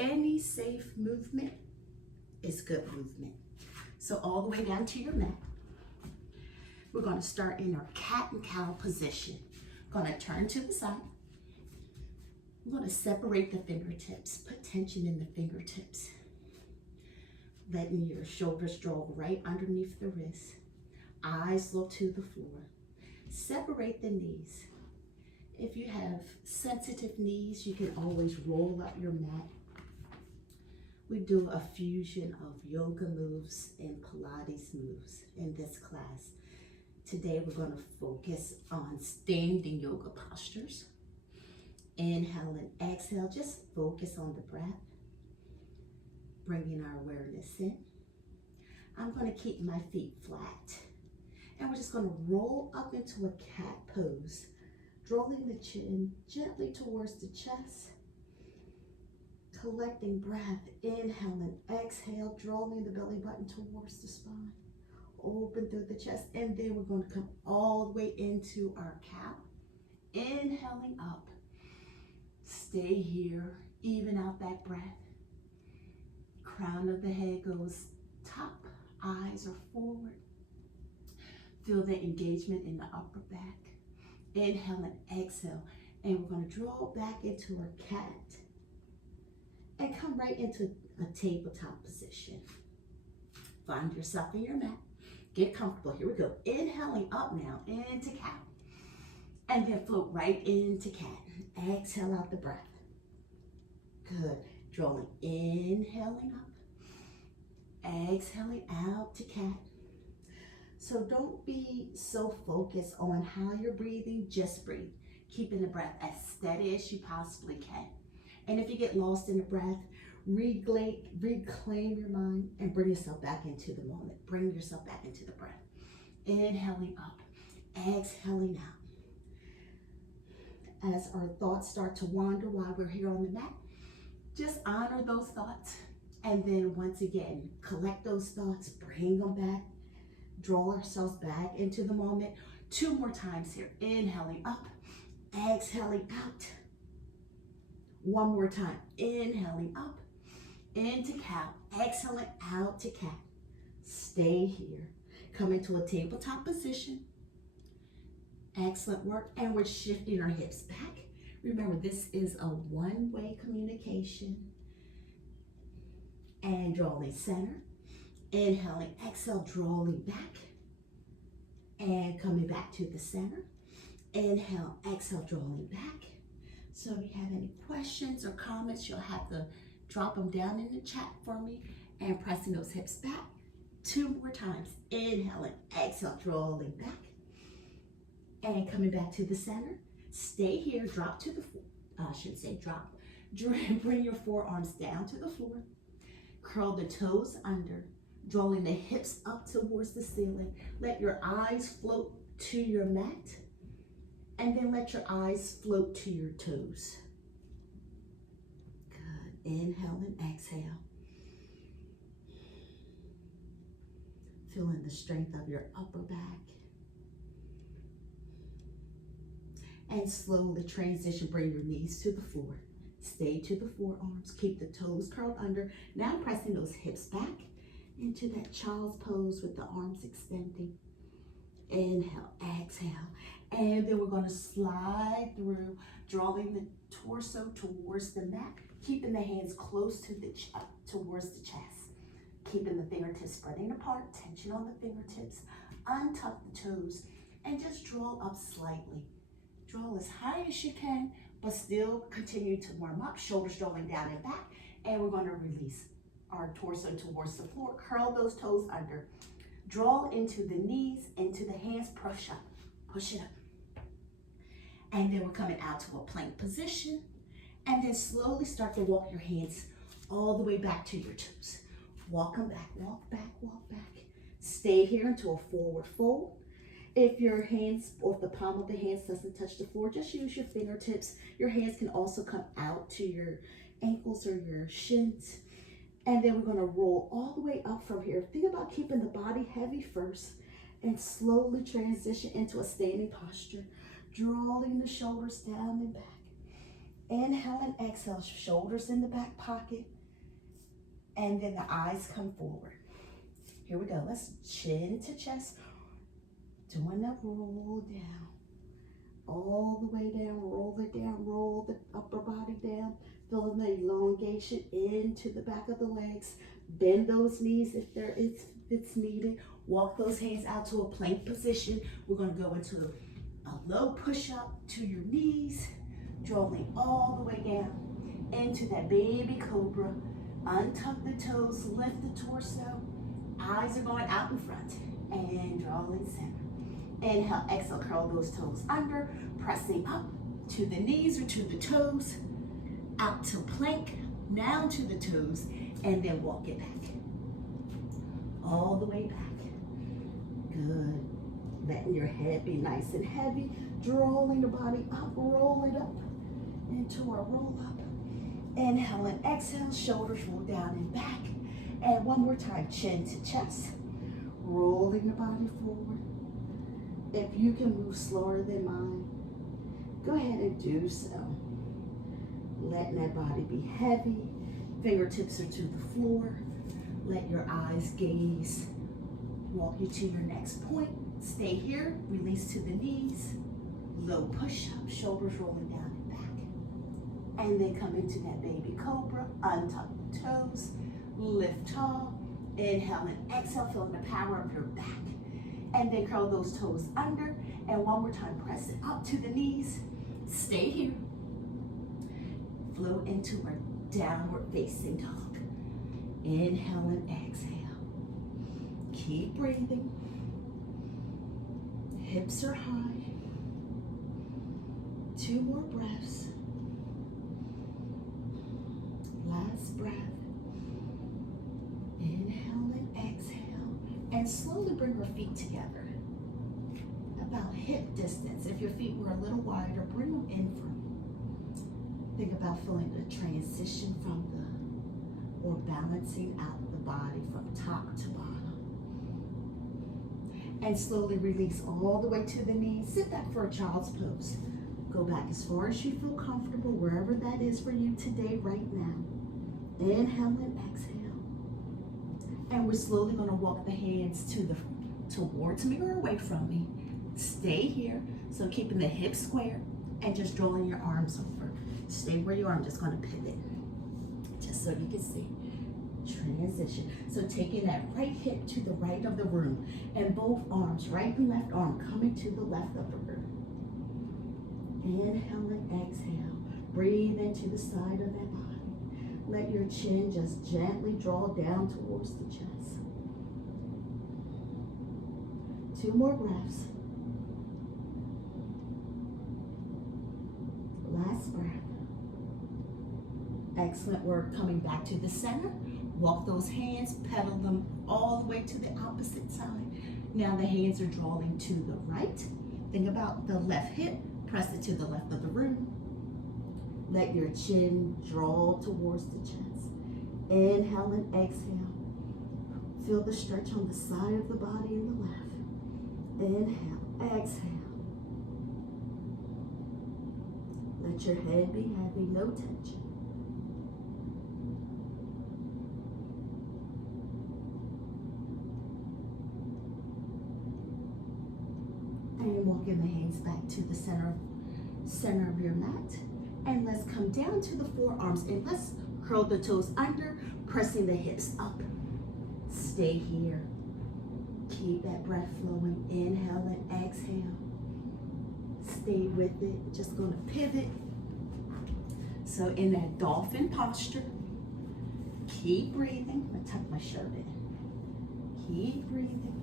Any safe movement is good movement. So all the way down to your mat. We're going to start in our cat and cow position. Going to turn to the side. We're going to separate the fingertips. Put tension in the fingertips. Letting your shoulders draw right underneath the wrist. Eyes look to the floor. Separate the knees. If you have sensitive knees, you can always roll up your mat. We do a fusion of yoga moves and Pilates moves in this class. Today we're going to focus on standing yoga postures. Inhale and exhale, just focus on the breath. Bringing our awareness in. I'm going to keep my feet flat. And we're just going to roll up into a cat pose. Drawing the chin gently towards the chest. Collecting breath, inhale and exhale, drawing the belly button towards the spine. Open through the chest, and then we're going to come all the way into our cow. Inhaling up. Stay here, even out that breath. Crown of the head goes top, eyes are forward. Feel the engagement in the upper back. Inhale and exhale, and we're going to draw back into our cat. And come right into a tabletop position. Find yourself in your mat. Get comfortable. Here we go. Inhaling up now into cow. And then float right into cat. Exhale out the breath. Good. Drawing, inhaling up. Exhaling out to cat. So don't be so focused on how you're breathing. Just breathe. Keeping the breath as steady as you possibly can. And if you get lost in the breath, reclaim your mind and bring yourself back into the moment. Bring yourself back into the breath. Inhaling up, exhaling out. As our thoughts start to wander while we're here on the mat, just honor those thoughts. And then once again, collect those thoughts, bring them back, draw ourselves back into the moment. 2 more times here. Inhaling up, exhaling out. 1 more time. Inhaling up into cow. Exhaling out to cat. Stay here. Come into a tabletop position. Excellent work. And we're shifting our hips back. Remember, this is a one-way communication. And drawing center. Inhaling, exhale, drawing back. And coming back to the center. Inhale, exhale, drawing back. So if you have any questions or comments, you'll have to drop them down in the chat for me. And pressing those hips back. 2 more times. Inhaling, exhale, drawing back. And coming back to the center. Stay here, drop to the floor. I should say drop. Bring your forearms down to the floor. Curl the toes under. Drawing the hips up towards the ceiling. Let your eyes float to your mat. And then let your eyes float to your toes. Good. Inhale and exhale. Feeling the strength of your upper back. And slowly transition. Bring your knees to the floor. Stay to the forearms. Keep the toes curled under. Now pressing those hips back into that child's pose with the arms extending. Inhale, exhale. And then we're going to slide through, drawing the torso towards the mat, keeping the hands close to the towards the chest. Keeping the fingertips spreading apart, tension on the fingertips, untuck the toes, and just draw up slightly. Draw as high as you can, but still continue to warm up, shoulders drawing down and back, and we're going to release our torso towards the floor. Curl those toes under. Draw into the knees, into the hands, push up, push it up. And then we're coming out to a plank position. And then slowly start to walk your hands all the way back to your toes. Walk them back, walk back, walk back. Stay here into a forward fold. If your hands, or if the palm of the hands doesn't touch the floor, just use your fingertips. Your hands can also come out to your ankles or your shins. And then we're going to roll all the way up from here. Think about keeping the body heavy first and slowly transition into a standing posture, drawing the shoulders down and back. Inhale and exhale, shoulders in the back pocket. And then the eyes come forward. Here we go. Let's chin to chest. Doing that roll down. All the way down, roll it down, roll the upper body down. Feeling the elongation into the back of the legs. Bend those knees if it's needed. Walk those hands out to a plank position. We're going to go into a low push-up to your knees. Drawing all the way down into that baby cobra. Untuck the toes, lift the torso. Eyes are going out in front. And draw in center. Inhale, exhale, curl those toes under. Pressing up to the knees or to the toes. Out to plank, down to the toes. And then walk it back. All the way back. Good. Letting your head be nice and heavy. Drawing the body up, roll it up into a roll up. Inhale and exhale, shoulders roll down and back. And one more time, chin to chest. Rolling the body forward. If you can move slower than mine, go ahead and do so. Letting that body be heavy. Fingertips are to the floor. Let your eyes gaze. Walk you to your next point. Stay here, release to the knees. Low push-up, shoulders rolling down and back. And then come into that baby cobra. Untuck the toes. Lift tall. Inhale and exhale, feeling the power of your back. And then curl those toes under. And one more time, press it up to the knees. Stay here. Flow into our downward facing dog. Inhale and exhale. Keep breathing. Hips are high. 2 more breaths. Last breath. Inhale and exhale. And slowly bring our feet together. About hip distance. If your feet were a little wider, bring them in from. Think about feeling the transition from or balancing out the body from top to bottom. And slowly release all the way to the knees. Sit back for a child's pose. Go back as far as you feel comfortable, wherever that is for you today, right now. Inhale and exhale. And we're slowly going to walk the hands towards me or away from me. Stay here. So keeping the hips square and just drawing your arms over. Stay where you are. I'm just going to pivot. Just so you can see. Transition. So taking that right hip to the right of the room and both arms, right and left arm, coming to the left of the room. Inhale and exhale. Breathe into the side of that body. Let your chin just gently draw down towards the chest. 2 more breaths. Last breath. Excellent work. Coming back to the center. Walk those hands, pedal them all the way to the opposite side. Now the hands are drawing to the right. Think about the left hip. Press it to the left of the room. Let your chin draw towards the chest. Inhale and exhale. Feel the stretch on the side of the body in the left. Inhale, exhale. Let your head be heavy, no tension. And walking the hands back to the center of your mat. And let's come down to the forearms and let's curl the toes under, pressing the hips up. Stay here. Keep that breath flowing. Inhale and exhale. Stay with it. Just going to pivot. So in that dolphin posture, keep breathing. I'm going to tuck my shirt in. Keep breathing.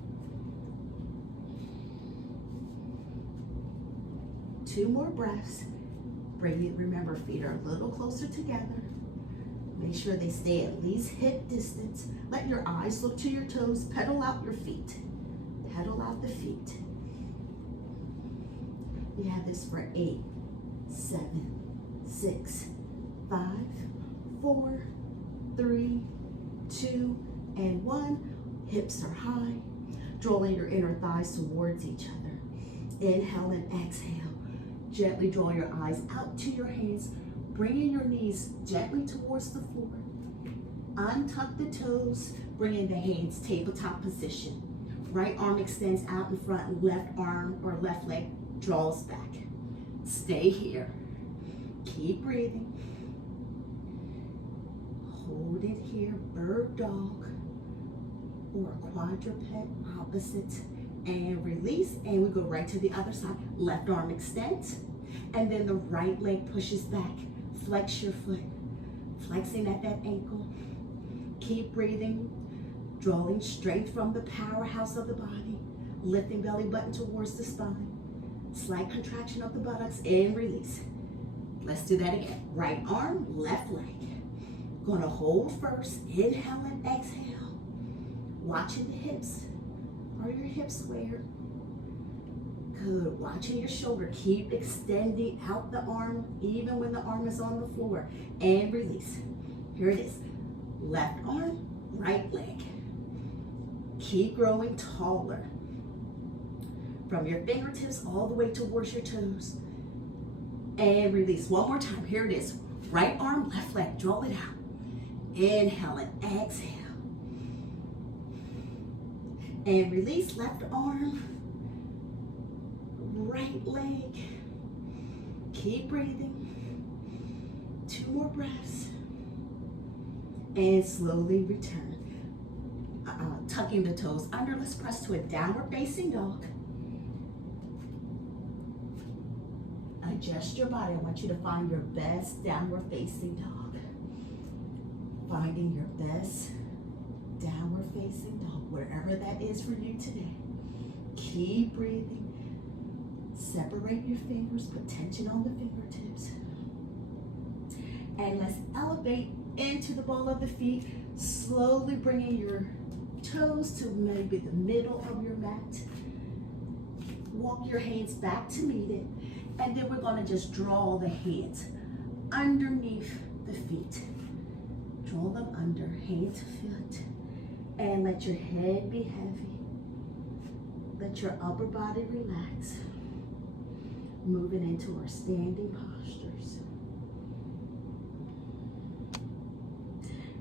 2 more breaths. Bring it, remember, feet are a little closer together. Make sure they stay at least hip distance. Let your eyes look to your toes. Pedal out your feet. Pedal out the feet. We have this for 8, 7, 6, 5, 4, 3, 2, and 1. Hips are high. Drawing your inner thighs towards each other. Inhale and exhale. Gently draw your eyes out to your hands. bringing your knees gently towards the floor. Untuck the toes, bringing the hands tabletop position. Right arm extends out in front, left arm or left leg draws back. Stay here. Keep breathing. Hold it here, bird dog or quadruped, opposite, and release. And we go right to the other side. Left arm extends, and then the right leg pushes back. Flex your foot, flexing at that ankle. Keep breathing, drawing strength from the powerhouse of the body, lifting belly button towards the spine. Slight contraction of the buttocks and release. Let's do that again. Right arm, left leg. Gonna hold first, inhale and exhale. Watching the hips. Are your hips squared? Good. Watching your shoulder. Keep extending out the arm even when the arm is on the floor. And release. Here it is. Left arm, right leg. Keep growing taller. From your fingertips all the way towards your toes. And release. One more time. Here it is. Right arm, left leg. Draw it out. Inhale and exhale. And release. Left arm, right leg. Keep breathing. 2 more breaths. And slowly return. Tucking the toes under. Let's press to a downward facing dog. Adjust your body. I want you to find your best downward facing dog. Finding your best downward facing dog, wherever that is for you today. Keep breathing. Separate your fingers, put tension on the fingertips. And let's elevate into the ball of the feet, slowly bringing your toes to maybe the middle of your mat. Walk your hands back to meet it. And then we're gonna just draw the hands underneath the feet. Draw them under, hand to foot. And let your head be heavy. Let your upper body relax. Moving into our standing postures.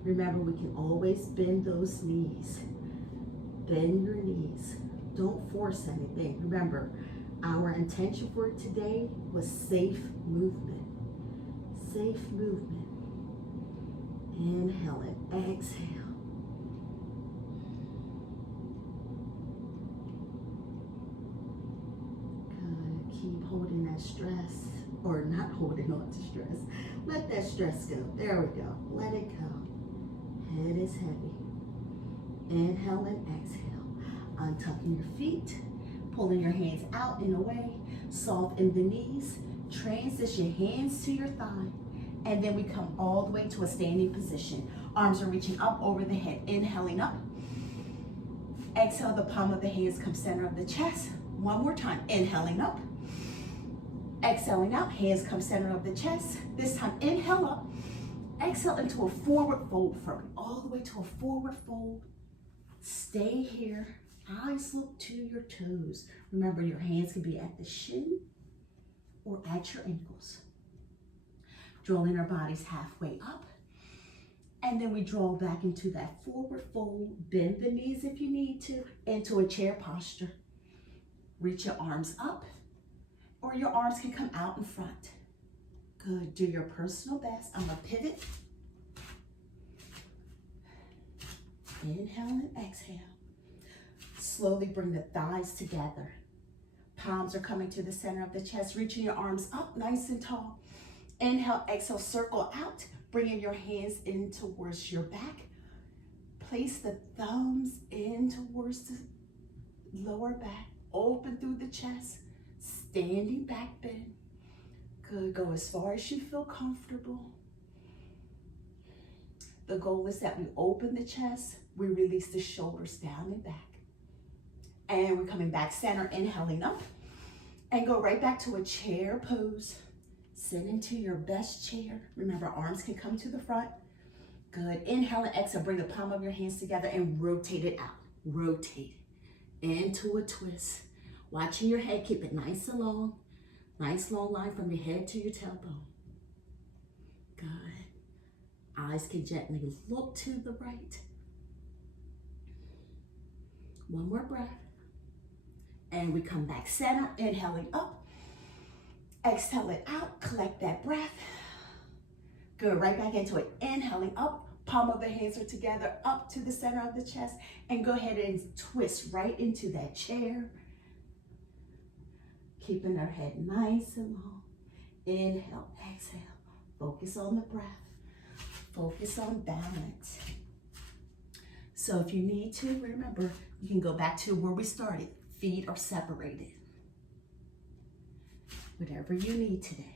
Remember, we can always bend those knees. Bend your knees. Don't force anything. Remember, our intention for today was safe movement. Safe movement. Inhale and exhale. Good. Keep holding that stress, or not holding on to stress. Let that stress go. There we go. Let it go. Head is heavy. Inhale and exhale. Untucking your feet. Pulling your hands out and away. Soften the knees. Transition hands to your thigh. And then we come all the way to a standing position. Arms are reaching up over the head. Inhaling up. Exhale, the palm of the hands come center of the chest. One more time. Inhaling up. Exhaling out. Hands come center of the chest. This time, inhale up. Exhale into a forward fold firm. All the way to a forward fold. Stay here. Eyes look to your toes. Remember, your hands can be at the shin or at your ankles. Drawing our bodies halfway up. And then we draw back into that forward fold. Bend the knees if you need to, into a chair posture. Reach your arms up, or your arms can come out in front. Good. Do your personal best. I'm going to pivot. Inhale and exhale. Slowly bring the thighs together. Palms are coming to the center of the chest. Reaching your arms up nice and tall. Inhale, exhale, circle out. Bringing your hands in towards your back. Place the thumbs in towards the lower back. Open through the chest. Standing back bend. Good. Go as far as you feel comfortable. The goal is that we open the chest. We release the shoulders down and back. And we're coming back center, inhaling up. And go right back to a chair pose. Sit into your best chair. Remember, arms can come to the front. Good. Inhale and exhale. Bring the palm of your hands together and rotate it out. Rotate into a twist. Watching your head. Keep it nice and long. Nice long line from your head to your tailbone. Good. Eyes can gently look to the right. One more breath. And we come back center, inhaling up. Exhale it out, collect that breath. Good, right back into it. Inhaling up, palm of the hands are together, up to the center of the chest. And go ahead and twist right into that chair. Keeping our head nice and long. Inhale, exhale. Focus on the breath. Focus on balance. So if you need to, remember, you can go back to where we started. Feet are separated. Whatever you need today.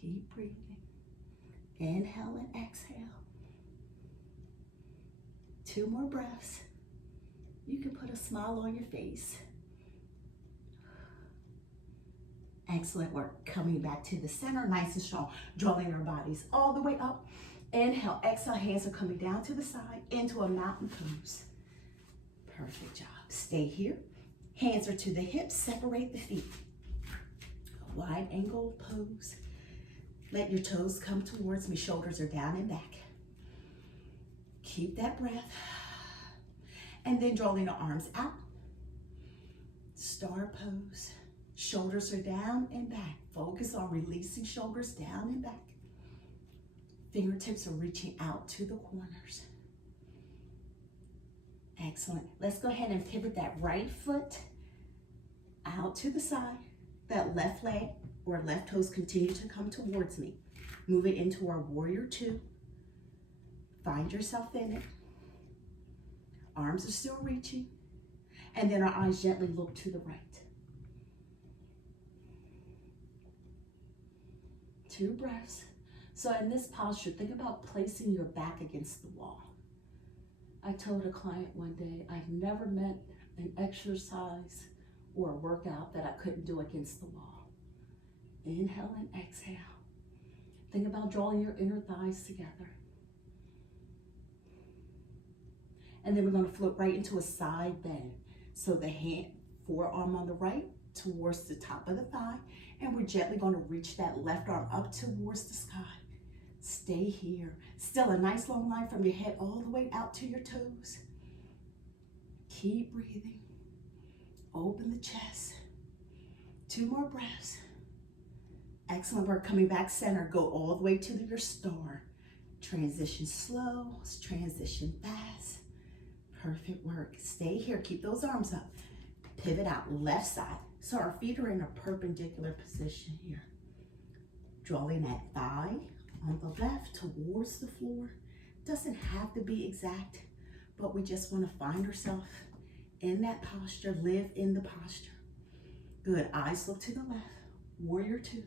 Keep breathing. Inhale and exhale. 2 more breaths. You can put a smile on your face. Excellent work. Coming back to the center, nice and strong. Drawing our bodies all the way up. Inhale, exhale, hands are coming down to the side into a mountain pose. Perfect job. Stay here. Hands are to the hips, separate the feet. A wide angle pose. Let your toes come towards me, shoulders are down and back. Keep that breath. And then drawing the arms out. Star pose. Shoulders are down and back. Focus on releasing shoulders down and back. Fingertips are reaching out to the corners. Excellent. Let's go ahead and pivot that right foot out to the side. That left leg or left toes continue to come towards me. Moving into our warrior 2. Find yourself in it. Arms are still reaching. And then our eyes gently look to the right. 2 breaths. So in this posture, think about placing your back against the wall. I told a client one day, I've never met an exercise or a workout that I couldn't do against the wall. Inhale and exhale. Think about drawing your inner thighs together. And then we're going to float right into a side bend. So the hand, forearm on the right towards the top of the thigh. And we're gently going to reach that left arm up towards the sky. Stay here. Still a nice long line from your head all the way out to your toes. Keep breathing. Open the chest. 2 more breaths. Excellent work. Coming back center. Go all the way to your star. Transition slow. Transition fast. Perfect work. Stay here. Keep those arms up. Pivot out. Left side. So our feet are in a perpendicular position here. Drawing that thigh on the left towards the floor. Doesn't have to be exact, but we just want to find ourselves in that posture, live in the posture. Good, eyes look to the left, warrior 2.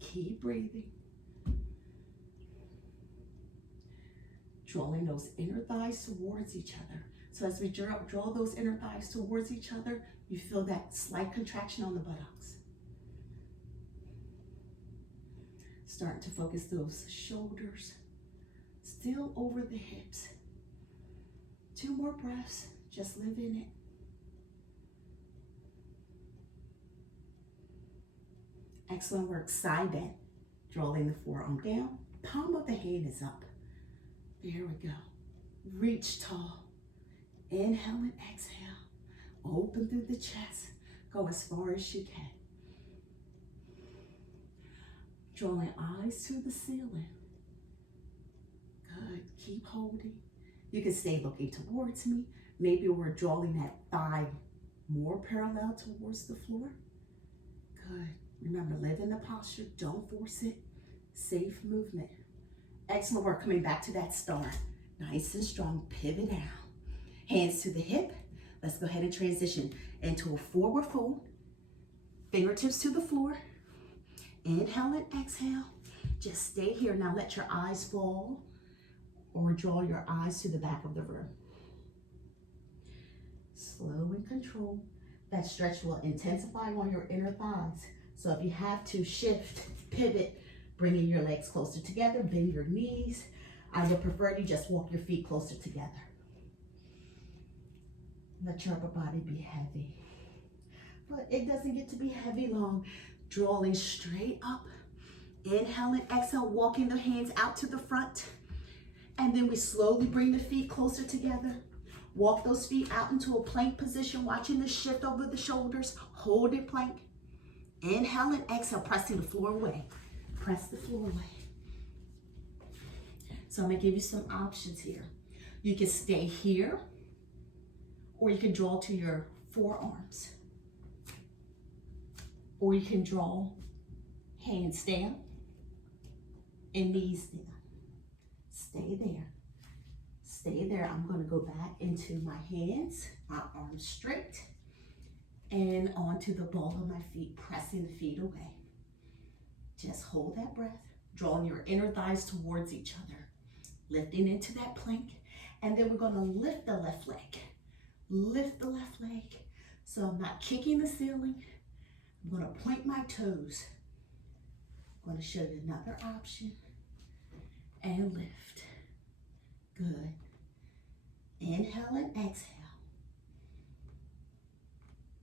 Keep breathing. Drawing those inner thighs towards each other. So as we draw those inner thighs towards each other, you feel that slight contraction on the buttocks. Starting to focus those shoulders, still over the hips. 2 more breaths, just live in it. Excellent work, side bend. Drawing the forearm down, palm of the hand is up. There we go. Reach tall. Inhale and exhale. Open through the chest. Go as far as you can. Drawing eyes to the ceiling. Good. Keep holding. You can stay looking towards me. Maybe we're drawing that thigh more parallel towards the floor. Good. Remember, live in the posture. Don't force it. Safe movement. Excellent work. Coming back to that star. Nice and strong. Pivot down. Hands to the hip. Let's go ahead and transition into a forward fold. Fingertips to the floor. Inhale and exhale. Just stay here. Now let your eyes fall or draw your eyes to the back of the room. Slow and control. That stretch will intensify on your inner thighs. So if you have to shift, pivot, bringing your legs closer together, bend your knees. I would prefer you just walk your feet closer together. Let your upper body be heavy. But it doesn't get to be heavy long. Drawing straight up Inhale and exhale, walking the hands out to the front. And then we slowly bring the feet closer together. Walk those feet out into a plank position, watching the shift over the shoulders. Hold it plank. Inhale and exhale, pressing the floor away. Press the floor away. So I'm gonna give you some options here. You can stay here, or you can draw to your forearms. Or you can draw hands down and knees down. Stay there. Stay there. I'm going to go back into my hands, my arms straight, and onto the ball of my feet, pressing the feet away. Just hold that breath, drawing your inner thighs towards each other, lifting into that plank, and then we're going to lift the left leg. Lift the left leg. So I'm not kicking the ceiling. I'm going to point my toes. I'm going to show you another option. And lift. Good. Inhale and exhale.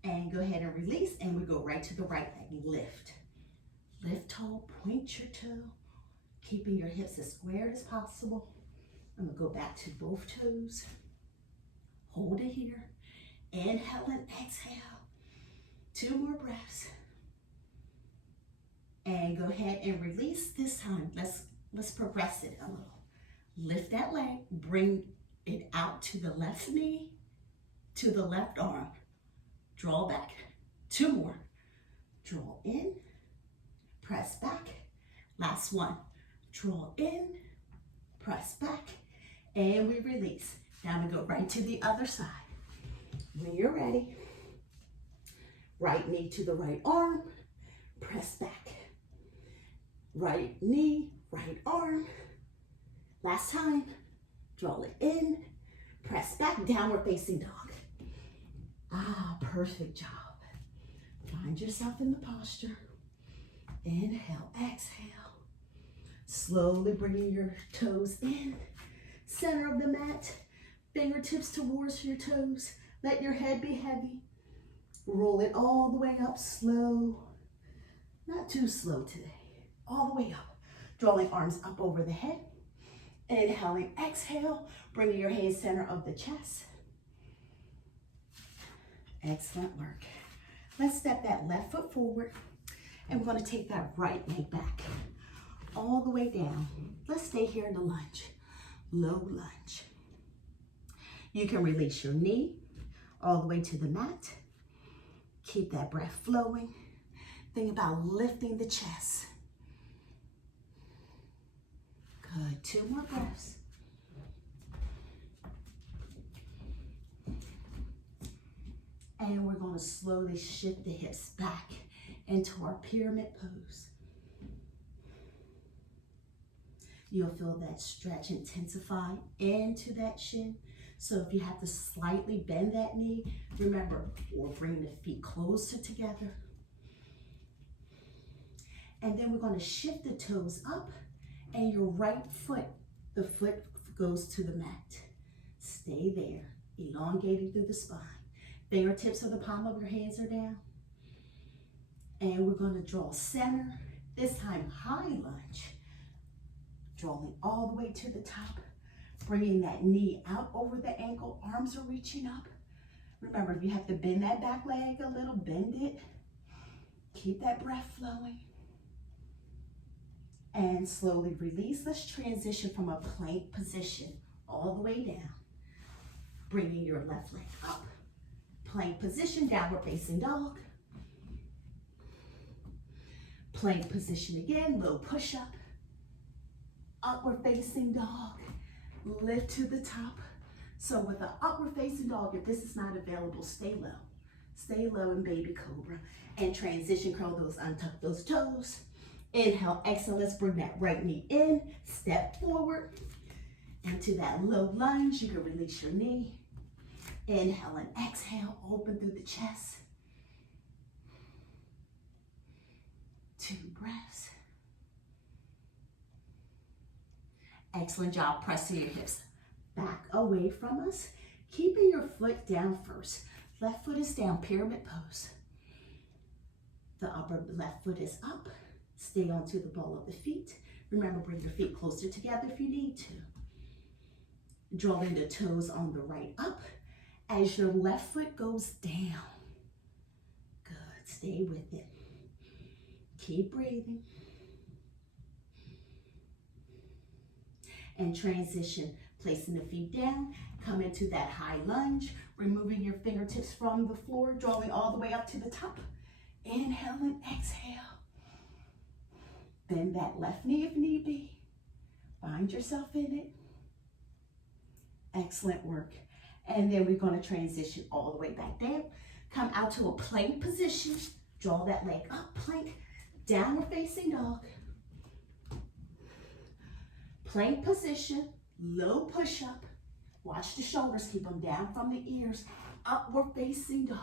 And go ahead and release, and we go right to the right leg. Lift. Lift tall, point your toe, keeping your hips as squared as possible. I'm going to go back to both toes. Hold it here. Inhale and exhale. 2 more breaths. And go ahead and release this time. Let's progress it a little. Lift that leg, bring it out to the left knee, to the left arm. Draw back. 2 more. Draw in, press back. Last one. Draw in, press back, and we release. Now we go right to the other side. When you're ready, right knee to the right arm, press back. Right knee, right arm. Last time, draw it in, press back, downward facing dog. Ah, perfect job. Find yourself in the posture. Inhale, exhale. Slowly bringing your toes in, center of the mat, fingertips towards your toes. Let your head be heavy. Roll it all the way up, slow. Not too slow today. All the way up. Drawing arms up over the head. Inhaling, exhale, bringing your hands center of the chest. Excellent work. Let's step that left foot forward, and we're going to take that right leg back all the way down. Let's stay here in the lunge, low lunge. You can release your knee all the way to the mat. Keep that breath flowing. Think about lifting the chest. Good, 2 more breaths. And we're going to slowly shift the hips back into our pyramid pose. You'll feel that stretch intensify into that shin. So if you have to slightly bend that knee, remember, or bring the feet closer together. And then we're going to shift the toes up, and your right foot, the foot goes to the mat. Stay there, elongating through the spine. Fingertips of the palm of your hands are down. And we're going to draw center, this time high lunge. Drawing all the way to the top, bringing that knee out over the ankle, arms are reaching up. Remember, if you have to bend that back leg a little, bend it. Keep that breath flowing. And slowly release. Let's transition from a plank position all the way down. Bringing your left leg up. Plank position, downward facing dog. Plank position again, low push up. Upward facing dog, lift to the top. So with the upward facing dog, if this is not available, stay low. Stay low in baby cobra. And transition curl those, untuck those toes. Inhale, exhale, let's bring that right knee in, step forward. Into that low lunge, you can release your knee. Inhale and exhale, open through the chest. 2 breaths. Excellent job pressing your hips back away from us. Keeping your foot down first. Left foot is down, pyramid pose. The upper left foot is up. Stay onto the ball of the feet. Remember, bring your feet closer together if you need to. Drawing the toes on the right up as your left foot goes down. Good, stay with it. Keep breathing. And transition, placing the feet down, come into that high lunge, removing your fingertips from the floor, drawing all the way up to the top. Inhale and exhale. Bend that left knee if need be. Find yourself in it. Excellent work. And then we're going to transition all the way back down. Come out to a plank position. Draw that leg up, plank, downward facing dog. Plank position, low push-up. Watch the shoulders, keep them down from the ears. Upward facing dog.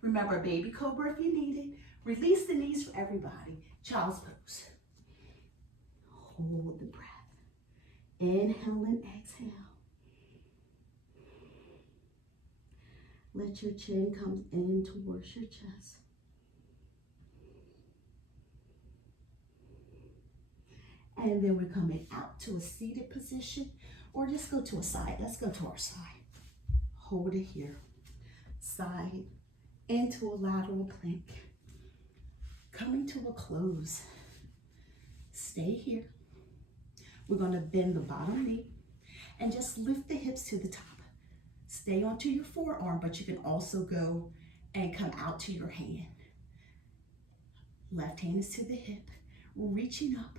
Remember, baby cobra if you need it. Release the knees for everybody. Child's pose. Hold the breath. Inhale and exhale. Let your chin come in towards your chest. And then we're coming out to a seated position, or just go to a side. Let's go to our side. Hold it here. Side into a lateral plank. Coming to a close. Stay here. We're going to bend the bottom knee and just lift the hips to the top. Stay onto your forearm, but you can also go and come out to your hand. Left hand is to the hip. We're reaching up,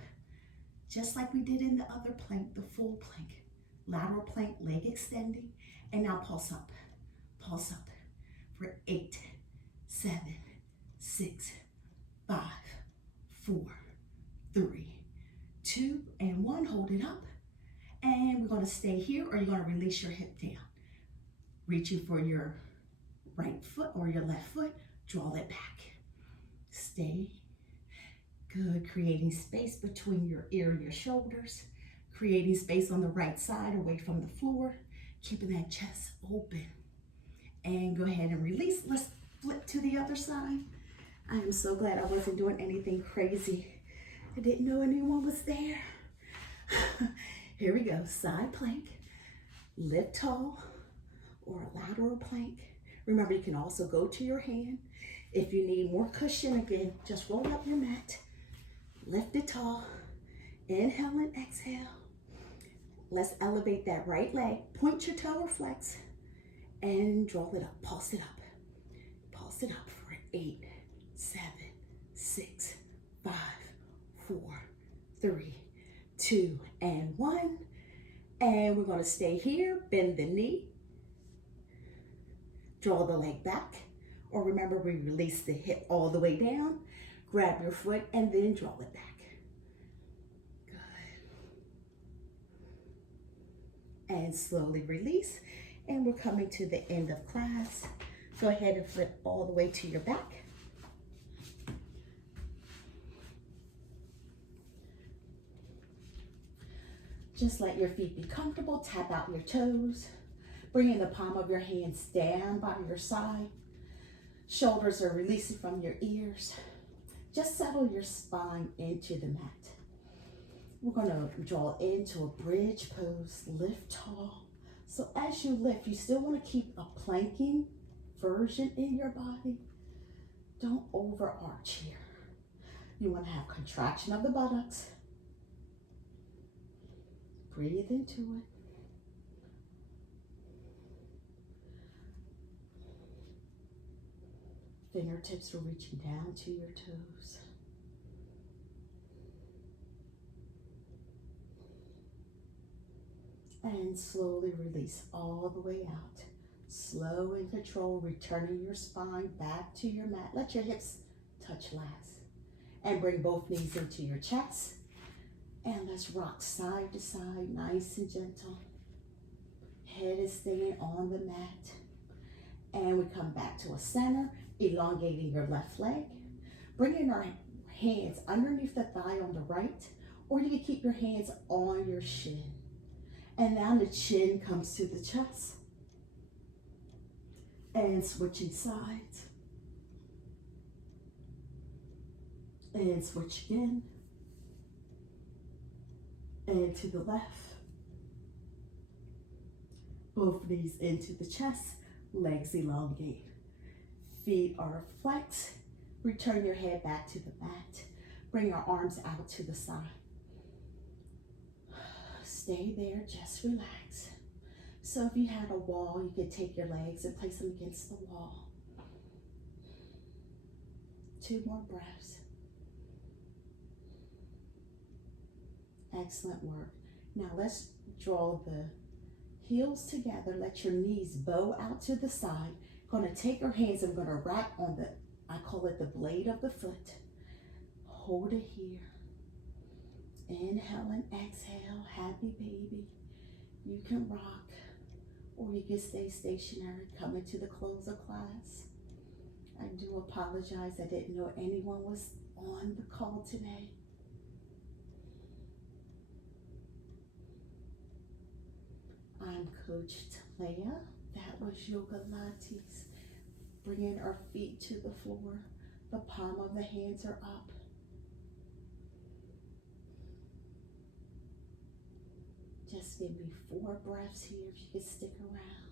just like we did in the other plank, the full plank. Lateral plank, leg extending, and now pulse up for 8, 7, 6, 5, 4, 3, 2, and 1. Hold it up. And we're going to stay here, or you're going to release your hip down. Reaching for your right foot or your left foot, draw it back. Stay. Good, creating space between your ear and your shoulders. Creating space on the right side away from the floor. Keeping that chest open. And go ahead and release. Let's flip to the other side. I am so glad I wasn't doing anything crazy. I didn't know anyone was there. Here we go, side plank. Lift tall. Or a lateral plank. Remember, you can also go to your hand. If you need more cushion, again, just roll up your mat. Lift it tall. Inhale and exhale. Let's elevate that right leg. Point your toe or flex. And draw it up. Pulse it up. Pulse it up for 8, 7, 6, 5, 4, 3, 2, and 1. And we're going to stay here. Bend the knee. Draw the leg back, or remember, we release the hip all the way down. Grab your foot and then draw it back. Good. And slowly release. And we're coming to the end of class. Go ahead and flip all the way to your back. Just let your feet be comfortable. Tap out your toes. Bringing the palm of your hands down by your side. Shoulders are releasing from your ears. Just settle your spine into the mat. We're going to draw into a bridge pose. Lift tall. So as you lift, you still want to keep a planking version in your body. Don't overarch here. You want to have contraction of the buttocks. Breathe into it. Fingertips are reaching down to your toes. And slowly release all the way out. Slow and control, returning your spine back to your mat. Let your hips touch last. And bring both knees into your chest. And let's rock side to side, nice and gentle. Head is staying on the mat. And we come back to a center. Elongating your left leg, bringing our hands underneath the thigh on the right, or you can keep your hands on your shin. And now the chin comes to the chest. And switching sides. And switch again. And to the left. Both knees into the chest, legs elongate. Feet are flexed. Return your head back to the mat. Bring your arms out to the side. Stay there, just relax. So if you had a wall, you could take your legs and place them against the wall. 2 more breaths. Excellent work. Now let's draw the heels together. Let your knees bow out to the side. Gonna take your hands, I'm gonna wrap on the, I call it the blade of the foot. Hold it here. Inhale and exhale, happy baby. You can rock, or you can stay stationary, coming to the close of class. I do apologize, I didn't know anyone was on the call today. I'm Coach Talea. That was Yogilates. Bringing our feet to the floor. The palm of the hands are up. Just give me 4 breaths here if you could stick around.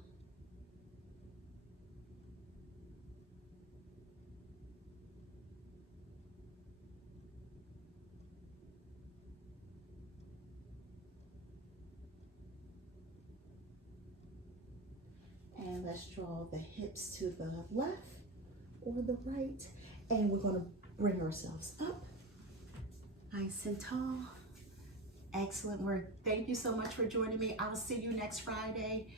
And let's draw the hips to the left or the right. And we're gonna bring ourselves up. Nice and tall. Excellent work. Thank you so much for joining me. I'll see you next Friday.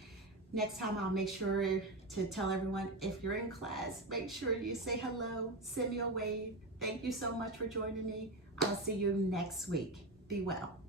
Next time I'll make sure to tell everyone, if you're in class, make sure you say hello, send me a wave. Thank you so much for joining me. I'll see you next week. Be well.